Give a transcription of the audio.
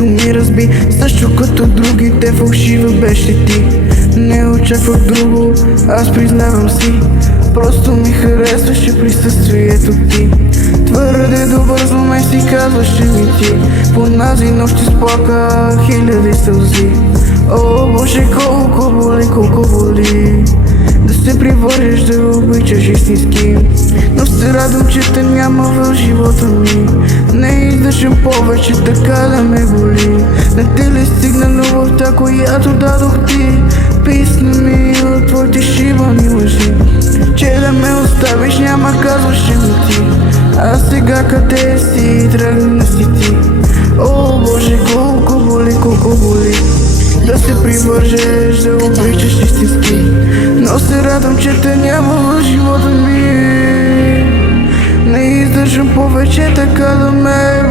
сърцето ми разби. Също като другите, фалшива беше ти. Не очаквах друго, аз признавам си. Просто ми харесваше присъствието ти. Твърде добър за мен си казваше ми ти. По нази нощи сплака хиляди сълзи. О, Боже, колко боли, колко боли да се привържеш, да обичаш истински. Но се радвам, че те няма в живота ми. Не издържам повече така да ме боли. Не те ли стигна любовта, която дадох ти? Писна ми от твоите шибани лъжи, че да ме оставиш няма, казваше ми ти. А сега къде си, тръгна си ти. О, Боже, колко боли, колко боли да се привържеш, да обичаш истински. Но се радвам, че те няма в живота ми. Не издържам повече така да ме